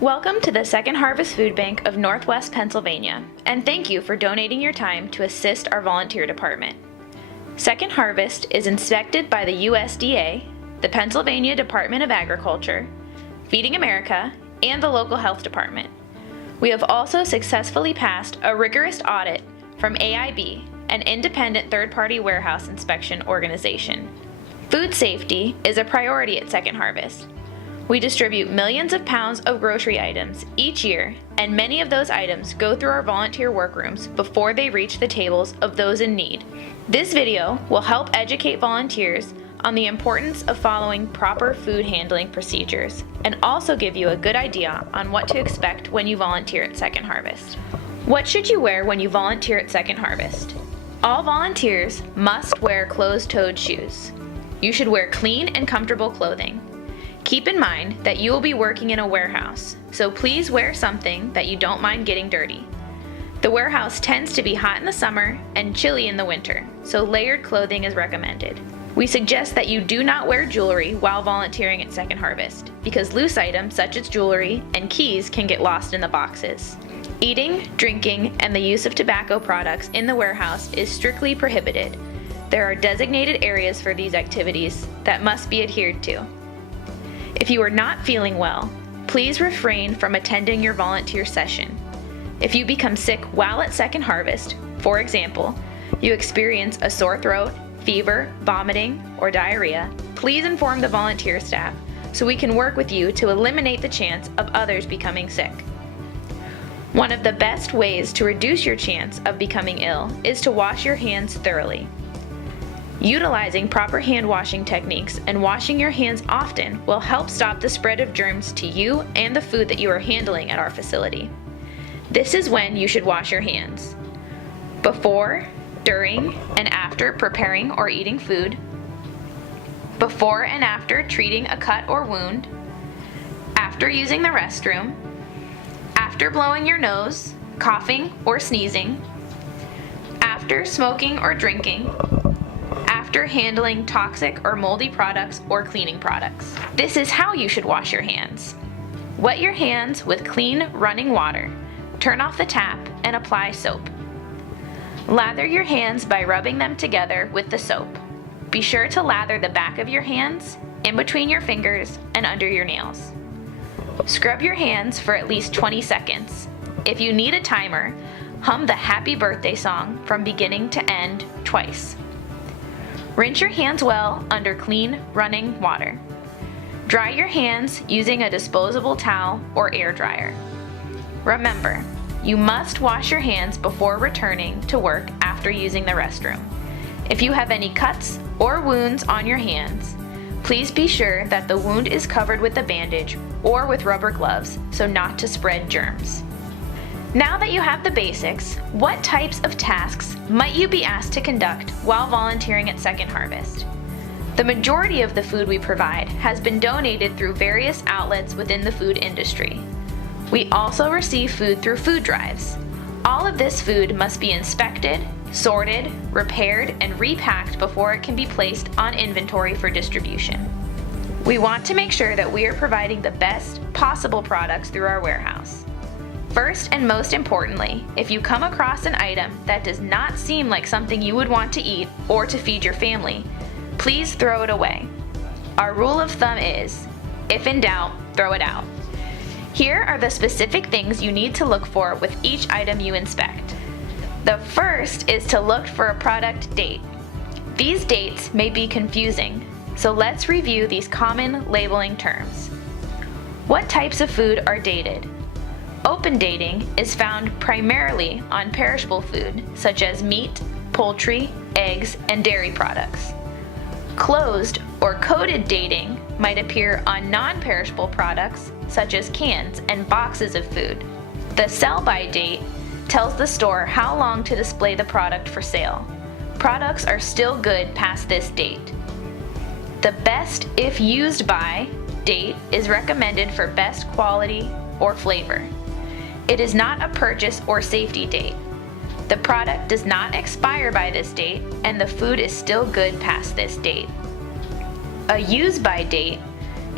Welcome to the Second Harvest Food Bank of Northwest Pennsylvania, and thank you for donating your time to assist our volunteer department. Second Harvest is inspected by the USDA, the Pennsylvania Department of Agriculture, Feeding America, and the local health department. We have also successfully passed a rigorous audit from AIB, an independent third-party warehouse inspection organization. Food safety is a priority at Second Harvest. We distribute millions of pounds of grocery items each year, and many of those items go through our volunteer workrooms before they reach the tables of those in need. This video will help educate volunteers on the importance of following proper food handling procedures, and also give you a good idea on what to expect when you volunteer at Second Harvest. What should you wear when you volunteer at Second Harvest? All volunteers must wear closed-toed shoes. You should wear clean and comfortable clothing. Keep in mind that you will be working in a warehouse, so please wear something that you don't mind getting dirty. The warehouse tends to be hot in the summer and chilly in the winter, so layered clothing is recommended. We suggest that you do not wear jewelry while volunteering at Second Harvest, because loose items such as jewelry and keys can get lost in the boxes. Eating, drinking, and the use of tobacco products in the warehouse is strictly prohibited. There are designated areas for these activities that must be adhered to. If you are not feeling well, please refrain from attending your volunteer session. If you become sick while at Second Harvest, for example, you experience a sore throat, fever, vomiting, or diarrhea, please inform the volunteer staff so we can work with you to eliminate the chance of others becoming sick. One of the best ways to reduce your chance of becoming ill is to wash your hands thoroughly. Utilizing proper hand washing techniques and washing your hands often will help stop the spread of germs to you and the food that you are handling at our facility. This is when you should wash your hands: before, during, and after preparing or eating food, before and after treating a cut or wound, after using the restroom, after blowing your nose, coughing, or sneezing, after smoking or drinking, after handling toxic or moldy products or cleaning products. This is how you should wash your hands. Wet your hands with clean running water. Turn off the tap and apply soap. Lather your hands by rubbing them together with the soap. Be sure to lather the back of your hands, in between your fingers, and under your nails. Scrub your hands for at least 20 seconds. If you need a timer, hum the happy birthday song from beginning to end twice. Rinse your hands well under clean, running water. Dry your hands using a disposable towel or air dryer. Remember, you must wash your hands before returning to work after using the restroom. If you have any cuts or wounds on your hands, please be sure that the wound is covered with a bandage or with rubber gloves so not to spread germs. Now that you have the basics, what types of tasks might you be asked to conduct while volunteering at Second Harvest? The majority of the food we provide has been donated through various outlets within the food industry. We also receive food through food drives. All of this food must be inspected, sorted, repaired, and repacked before it can be placed on inventory for distribution. We want to make sure that we are providing the best possible products through our warehouse. First and most importantly, if you come across an item that does not seem like something you would want to eat or to feed your family, please throw it away. Our rule of thumb is, if in doubt, throw it out. Here are the specific things you need to look for with each item you inspect. The first is to look for a product date. These dates may be confusing, so let's review these common labeling terms. What types of food are dated? Open dating is found primarily on perishable food, such as meat, poultry, eggs, and dairy products. Closed or coded dating might appear on non-perishable products, such as cans and boxes of food. The sell-by date tells the store how long to display the product for sale. Products are still good past this date. The best if used by date is recommended for best quality or flavor. It is not a purchase or safety date. The product does not expire by this date, and the food is still good past this date. A use by date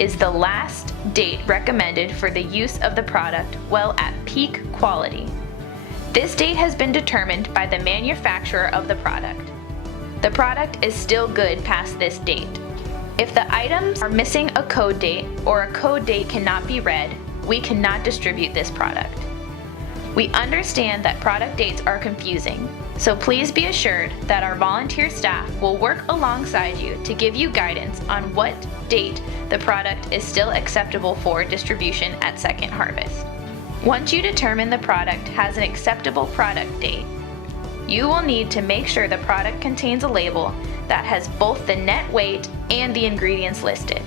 is the last date recommended for the use of the product while at peak quality. This date has been determined by the manufacturer of the product. The product is still good past this date. If the items are missing a code date or a code date cannot be read, we cannot distribute this product. We understand that product dates are confusing, so please be assured that our volunteer staff will work alongside you to give you guidance on what date the product is still acceptable for distribution at Second Harvest. Once you determine the product has an acceptable product date, you will need to make sure the product contains a label that has both the net weight and the ingredients listed.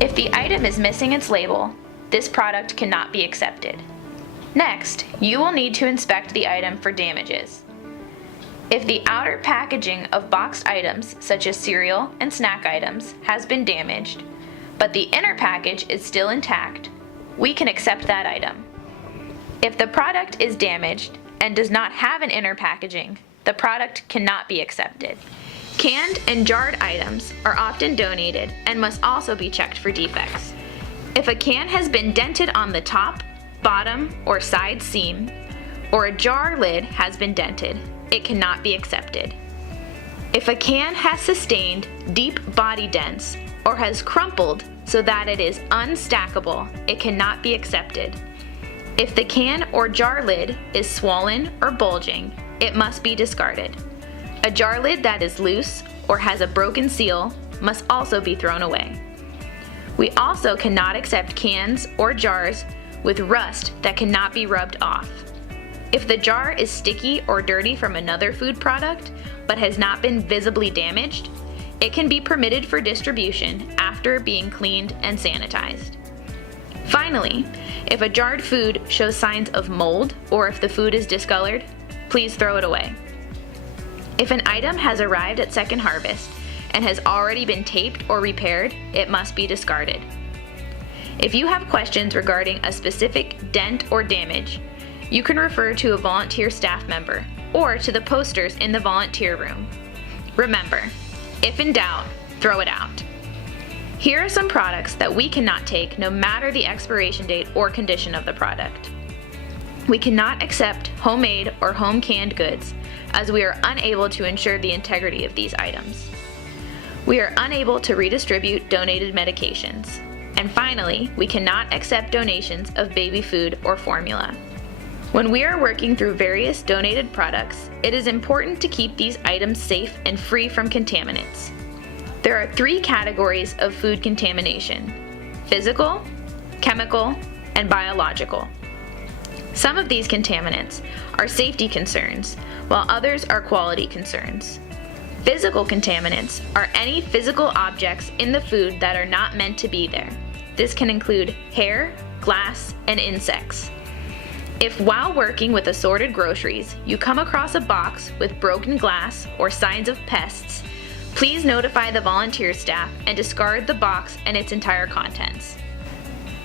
If the item is missing its label, this product cannot be accepted. Next, you will need to inspect the item for damages. If the outer packaging of boxed items, such as cereal and snack items, has been damaged, but the inner package is still intact, we can accept that item. If the product is damaged and does not have an inner packaging, the product cannot be accepted. Canned and jarred items are often donated and must also be checked for defects. If a can has been dented on the top, bottom, or side seam, or a jar lid has been dented, it cannot be accepted. If a can has sustained deep body dents or has crumpled so that it is unstackable, it cannot be accepted. If the can or jar lid is swollen or bulging, it must be discarded. A jar lid that is loose or has a broken seal must also be thrown away. We also cannot accept cans or jars with rust that cannot be rubbed off. If the jar is sticky or dirty from another food product but has not been visibly damaged, it can be permitted for distribution after being cleaned and sanitized. Finally, if a jarred food shows signs of mold or if the food is discolored, please throw it away. If an item has arrived at Second Harvest and has already been taped or repaired, it must be discarded. If you have questions regarding a specific dent or damage, you can refer to a volunteer staff member or to the posters in the volunteer room. Remember, if in doubt, throw it out. Here are some products that we cannot take no matter the expiration date or condition of the product. We cannot accept homemade or home canned goods as we are unable to ensure the integrity of these items. We are unable to redistribute donated medications. And finally, we cannot accept donations of baby food or formula. When we are working through various donated products, it is important to keep these items safe and free from contaminants. There are 3 categories of food contamination: physical, chemical, and biological. Some of these contaminants are safety concerns, while others are quality concerns. Physical contaminants are any physical objects in the food that are not meant to be there. This can include hair, glass, and insects. If while working with assorted groceries, you come across a box with broken glass or signs of pests, please notify the volunteer staff and discard the box and its entire contents.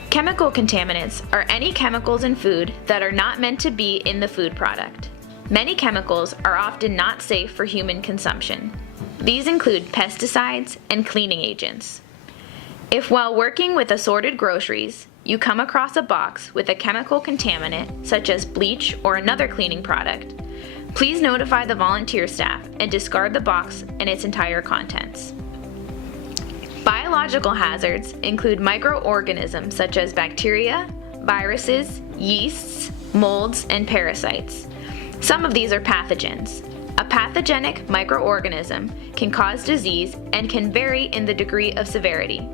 Chemical contaminants are any chemicals in food that are not meant to be in the food product. Many chemicals are often not safe for human consumption. These include pesticides and cleaning agents. If while working with assorted groceries, you come across a box with a chemical contaminant such as bleach or another cleaning product, please notify the volunteer staff and discard the box and its entire contents. Biological hazards include microorganisms such as bacteria, viruses, yeasts, molds, and parasites. Some of these are pathogens. A pathogenic microorganism can cause disease and can vary in the degree of severity.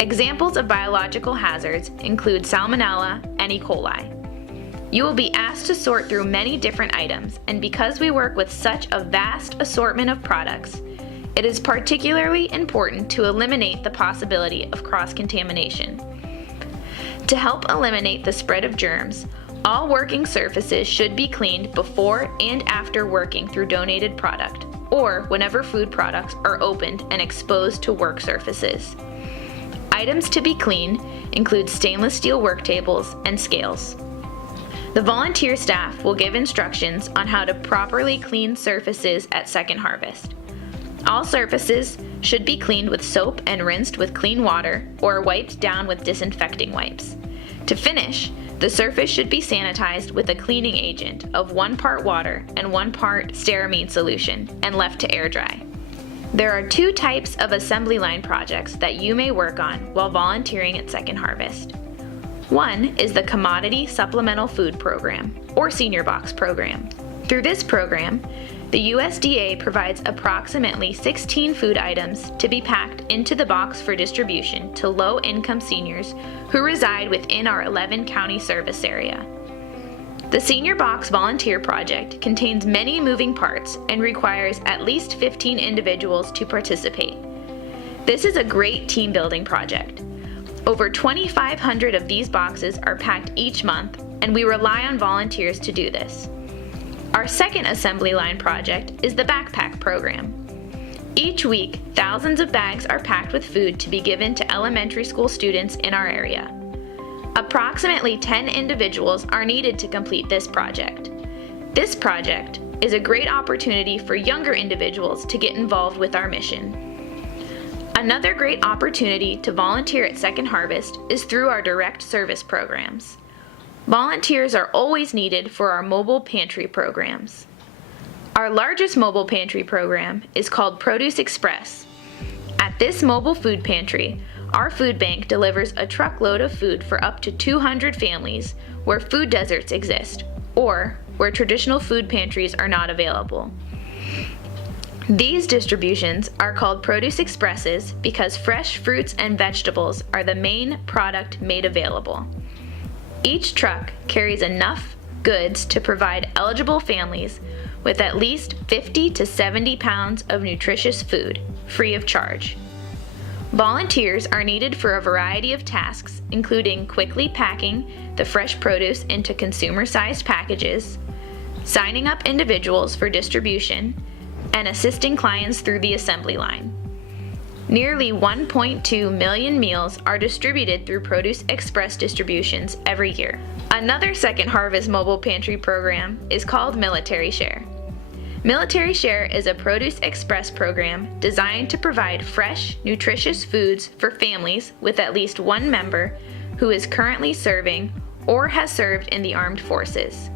Examples of biological hazards include Salmonella and E. coli. You will be asked to sort through many different items, and because we work with such a vast assortment of products, it is particularly important to eliminate the possibility of cross-contamination. To help eliminate the spread of germs, all working surfaces should be cleaned before and after working through donated product, or whenever food products are opened and exposed to work surfaces. Items to be cleaned include stainless steel work tables and scales. The volunteer staff will give instructions on how to properly clean surfaces at Second Harvest. All surfaces should be cleaned with soap and rinsed with clean water or wiped down with disinfecting wipes. To finish, the surface should be sanitized with a cleaning agent of 1 part water and 1 part stearamine solution and left to air dry. There are 2 types of assembly line projects that you may work on while volunteering at Second Harvest. One is the Commodity Supplemental Food Program, or Senior Box Program. Through this program, the USDA provides approximately 16 food items to be packed into the box for distribution to low-income seniors who reside within our 11-county service area. The Senior Box Volunteer Project contains many moving parts and requires at least 15 individuals to participate. This is a great team-building project. Over 2,500 of these boxes are packed each month, and we rely on volunteers to do this. Our second assembly line project is the Backpack Program. Each week, thousands of bags are packed with food to be given to elementary school students in our area. Approximately 10 individuals are needed to complete this project. This project is a great opportunity for younger individuals to get involved with our mission. Another great opportunity to volunteer at Second Harvest is through our direct service programs. Volunteers are always needed for our mobile pantry programs. Our largest mobile pantry program is called Produce Express. At this mobile food pantry, our food bank delivers a truckload of food for up to 200 families where food deserts exist, or where traditional food pantries are not available. These distributions are called Produce Expresses because fresh fruits and vegetables are the main product made available. Each truck carries enough goods to provide eligible families with at least 50 to 70 pounds of nutritious food, free of charge. Volunteers are needed for a variety of tasks, including quickly packing the fresh produce into consumer-sized packages, signing up individuals for distribution, and assisting clients through the assembly line. Nearly 1.2 million meals are distributed through Produce Express distributions every year. Another Second Harvest mobile pantry program is called Military Share. Military Share is a Produce Express program designed to provide fresh, nutritious foods for families with at least one member who is currently serving or has served in the armed forces.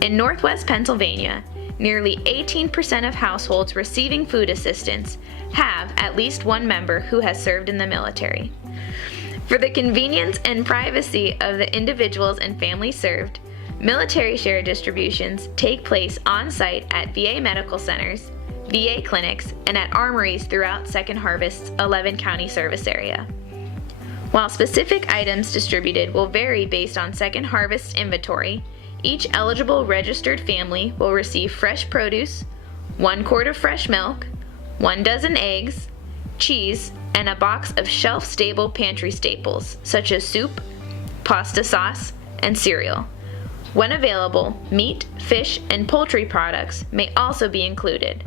In Northwest Pennsylvania, nearly 18% of households receiving food assistance have at least one member who has served in the military. For the convenience and privacy of the individuals and families served, Military Share distributions take place on-site at VA medical centers, VA clinics, and at armories throughout Second Harvest's 11-county service area. While specific items distributed will vary based on Second Harvest's inventory, each eligible registered family will receive fresh produce, 1 quart of fresh milk, 1 dozen eggs, cheese, and a box of shelf-stable pantry staples such as soup, pasta sauce, and cereal. When available, meat, fish, and poultry products may also be included.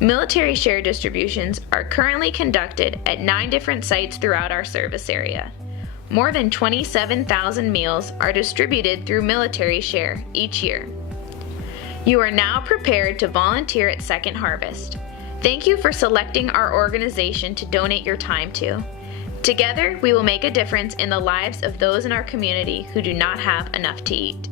Military Share distributions are currently conducted at 9 different sites throughout our service area. More than 27,000 meals are distributed through Military Share each year. You are now prepared to volunteer at Second Harvest. Thank you for selecting our organization to donate your time to. Together, we will make a difference in the lives of those in our community who do not have enough to eat.